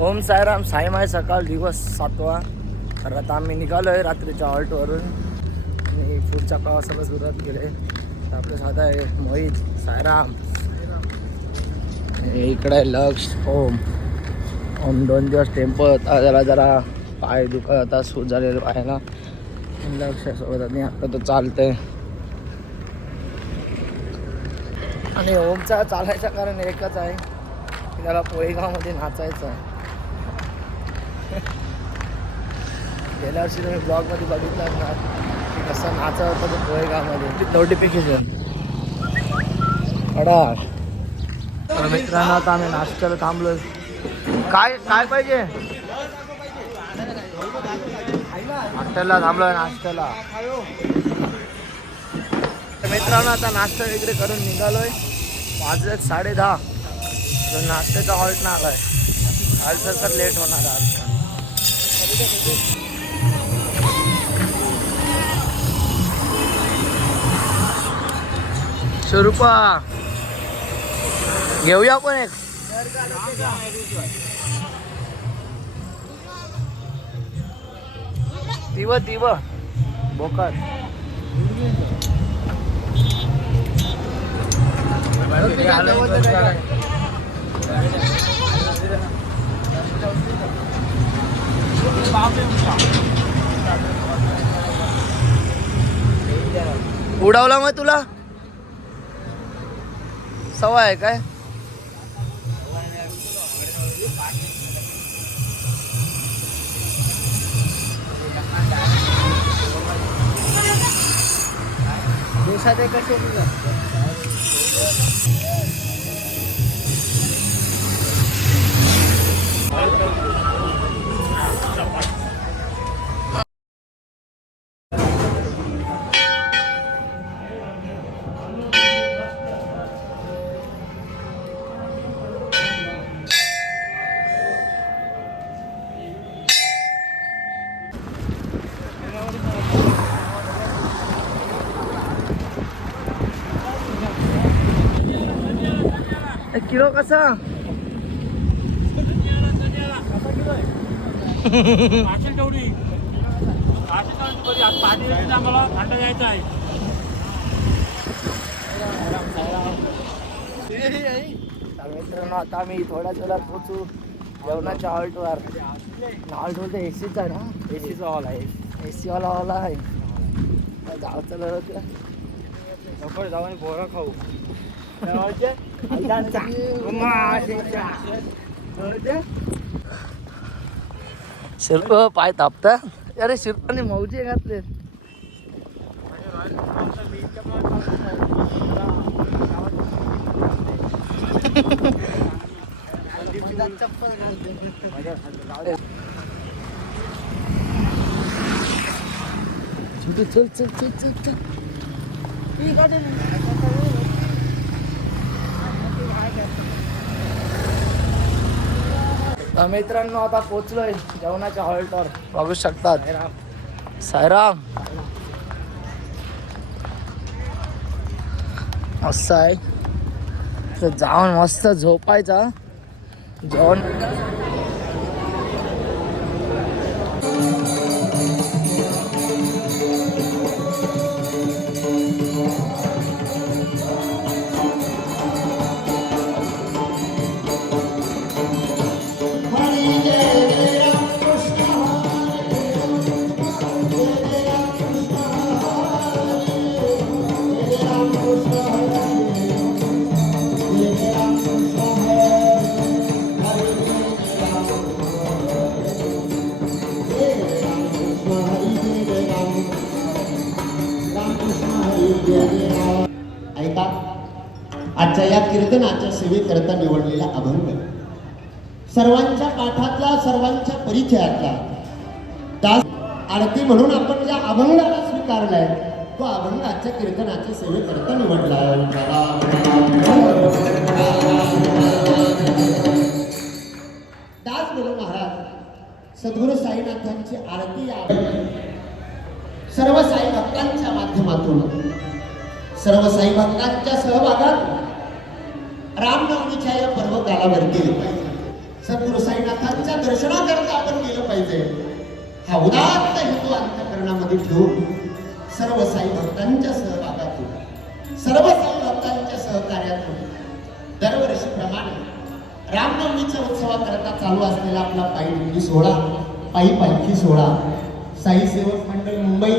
ओम साईराम. साईमाय सकाळ दिवस 7वा. तर आता आम्ही निघालो आहे रात्रीच्या हॉल्टवरून आणि पुढच्या प्रवासाला सुरुवात केली आहे. आपलं साधा आहे मोहित, साईराम, इकडे आहे लक्ष, ओम. ओम 2 दिवस टेम्पो होता, जरा पाय दुखत होता, सूज झालेलं पाहायला. लक्ष सोबत आणि आता तो चालतंय. आणि ओमचा चालायचं कारण एकच आहे की त्याला पोळेगावमध्ये नाचायचं आहे. गेल्या वर्षी तुम्ही ब्लॉगमध्ये बघितलं ना की कसं नाचत होतं ते पोळेगावमध्ये. नोटिफिकेशन अडा. तर मित्रांनो आता आम्ही नाश्त्याला थांबलो. काय काय पाहिजे? नाश्त्याला थांबलोय नाश्त्याला. मित्रांनो आता नाश्ता वगैरे करून निघालोय. वाजले 10:30. तर नाश्त्याचा हॉल्ट ना आलाय. आज तर लेट होणार आज. स्वरूपा घेऊया पण एक. दिव बोकड. उडवला मग तुला सवय आहे काय? दिवसात एक कशी तुला किलो कसा? आम्हाला थंड घ्यायचं आहे. मित्रांनो आता आम्ही थोड्याच वेळात पोहोचू जेवणाच्या हॉल्टवर. हॉल्ट बोलते एसीचा ना, एसीचा हॉल आहे. एसीवाला हॉल आहे. जाऊ चला लवकर जाऊ आणि बोरा खाऊ. शिल्प पाय तापता. अरे शिल्पाने मौजे घातले. चल चल चल चल चल. मित्रांनो आता पोचलोय जेवणाच्या हॉल्टवर. बघू शकतात साईराम. मस्त आहे. तर जाऊन मस्त झोपायचा. जेवण ऐका, आजच्या या कीर्तनाच्या सेवेकरता निवडलेला अभंग सर्वांच्या पाठातला, सर्वांच्या परिचयातला दास आरती म्हणून आपण ज्या अभंगाला स्वीकारलाय तो अभंग आजच्या कीर्तनाच्या सेवेकरता निवडला. दास गुरु महाराज सद्गुरु साईनाथांची आरती सर्व साई भक्तांच्या माध्यमातून, सर्व साई भक्तांच्या सहभागात रामनवमीच्या या पर्व कालावरती सद्गुरु साईनाथांच्या दर्शनाकरता आपण गेलं पाहिजे. हा उदात्त हेतू अंतःकरणामध्ये ठेवून सर्व साई भक्तांच्या सहभागातून सर्व साई भक्तांच्या सहकार्यातून दरवर्षीप्रमाणे रामनवमीच्या उत्सवाकरता चालू असलेला आपला पायी दिंडी सोहळा, पायी पालखी सोहळा साई सेवक मंडळ मुंबई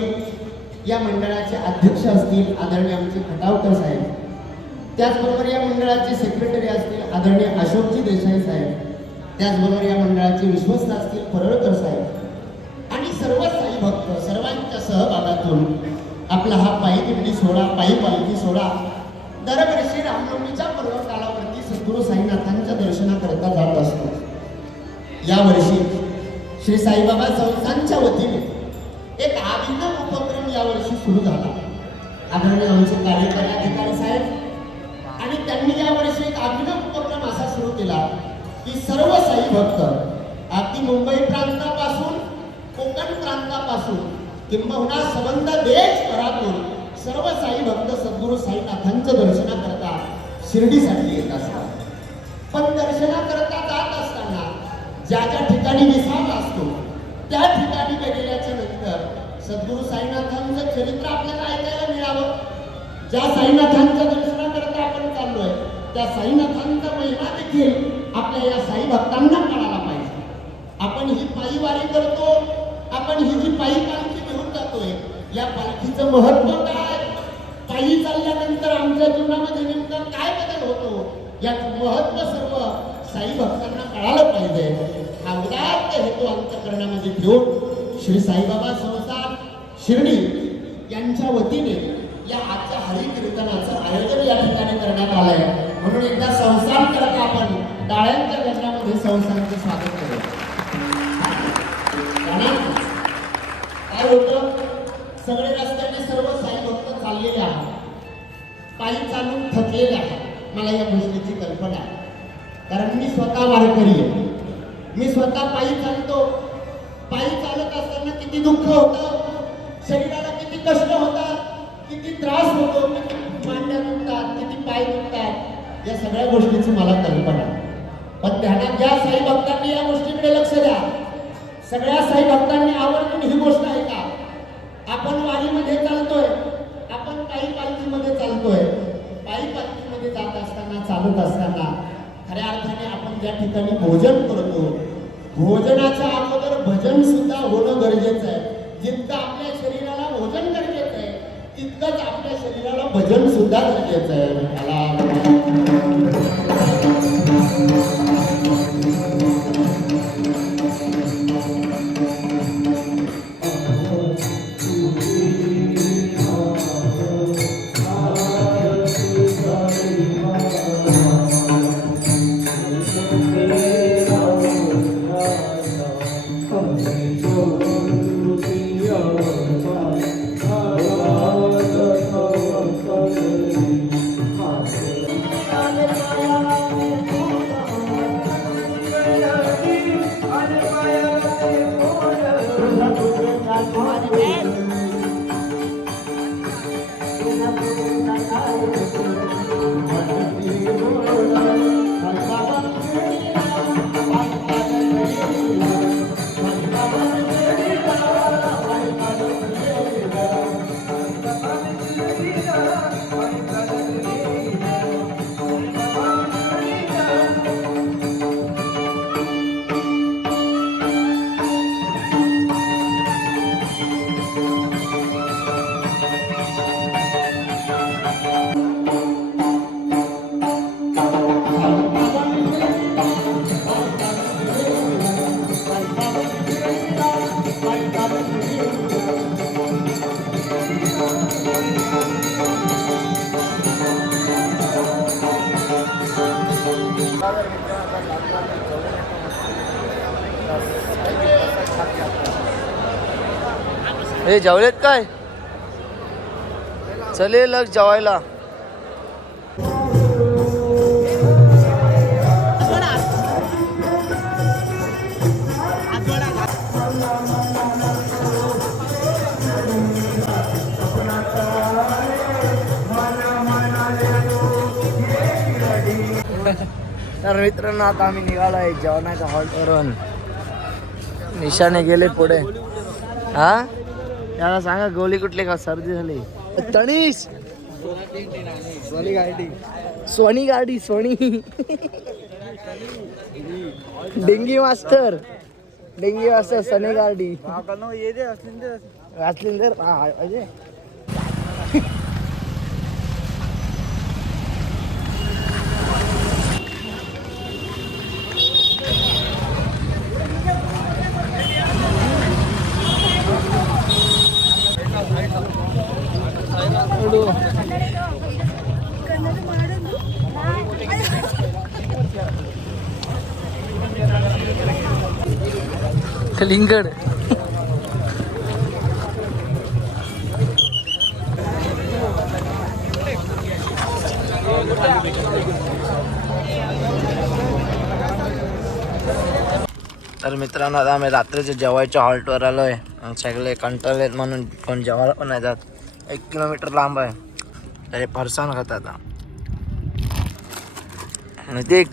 या मंडळाचे अध्यक्ष असतील आदरणीय आमचे खटावकर साहेब, त्याचबरोबर या मंडळाचे सेक्रेटरी असतील आदरणीय अशोकजी देसाई साहेब, त्याचबरोबर या मंडळाचे विश्वस्त असतील परळकर साहेब आणि सर्व साई भक्त सर्वांच्या सहभागातून आपला हा पायी दिंडी सोहळा, पायी पालखी सोहळा दरवर्षी रामनवमीच्या पर्व कालावरती सद्गुरू साईनाथांच्या दर्शनाकरता जात असतो. यावर्षी श्री साईबाबा संस्थांच्या वतीने एक अभिनव उपक्रम यावर्षी सुरू झाला. आदरणीय आमचे कार्यकारी अधिकारी साहेब आणि त्यांनी यावर्षी एक अभिनव उपक्रम असा सुरू केला की सर्व साई भक्त अगदी मुंबई प्रांतापासून कोकण प्रांतापासून किंबहुना संबंध देशभरातून सर्व साई भक्त सद्गुरू साईनाथांच्या दर्शनाकरता शिर्डीसाठी येत असतात. पण दर्शनाकरता जात असताना ज्या ज्या ठिकाणी विसावा असतो त्या ठिकाणी गेल्याच्या नंतर सद्गुरू साईनाथांचं चरित्र आपल्याला ऐकायला मिळावं. ज्या साईनाथांच्या दर्शनाकरता आपण चाललोय त्या साईनाथांचा महिमा देखील आपल्या या साई भक्तांना कळायला पाहिजे. आपण ही पायी वारी करतो, आपण ही जी पायी पालखी घेऊन जातोय, या पालखीचं महत्व काय, पायी चालल्यानंतर आमच्या जीवनामध्ये नेमकं काय बदल होतो याचं महत्व सर्व साई भक्तांना कळालं पाहिजे. हा उदात्त हेतू अंतःकरणामध्ये ठेवून श्री साईबाबा संस्थान शिर्डी यांच्या वतीने या आजच्या हरिकीर्तनाचं आयोजन या ठिकाणी करण्यात आलंय. म्हणून एकदा संस्थान करता आपण टाळ्यांच्या गजरामध्ये संस्थानचं स्वागत करू. काय होतं, सगळे रस्त्याने सर्व साई भक्त चाललेले आहेत, पायी चालून थकलेले आहेत. मला या गोष्टीची कल्पना आहे, कारण मी स्वतः वारकरी आहे. मी स्वतः पायी चालतो. पायी चालत असताना किती दुःख होतं, शरीराला किती कष्ट होतात, किती त्रास होतो, किती मांड्या दुखतात, किती पाय दुखतात, या सगळ्या गोष्टीची मला कल्पना आहे. पण ध्यानात घ्या, साई भक्तांनी या गोष्टीकडे लक्ष द्या. सगळ्या साई भक्तांनी आवर्जून ही गोष्ट ऐका. आपण वारीमध्ये चालतोय, आपण पायी पालखीमध्ये चालतोय. पायी पालखीमध्ये जात असताना, चालत असताना खऱ्या अर्थाने आपण ज्या ठिकाणी भोजन करतो, भोजनाच्या अगोदर भजन सुद्धा होणं गरजेचं आहे. जितकं आपल्या शरीराला भोजन गरजेचं आहे तितकंच आपल्या शरीराला भजन सुद्धा गरजेचं आहे. हे जेवलेत काय? चले लग जेवायला. तर मित्रांनो आता आम्ही निघालो आहे जेवणाच्या हॉलवरून. निशाने गेले पुढे. हा त्याला सांगा गोली कुठली का सर्दी झाली. तणीश सोनी गाडी सोनी डेंगी मास्टर सनी गाडी वाचलिंदर हा अजय कलिंगड तर मित्रांनो आता आम्ही रात्रीच्या जेवायच्या हॉल्टवर आलोय. सगळे कंटाळलेत म्हणून कोण जेवायला पण नाही जात. 1 किलोमीटर लांब आहे तरी फरसाण खात आता. आणि ते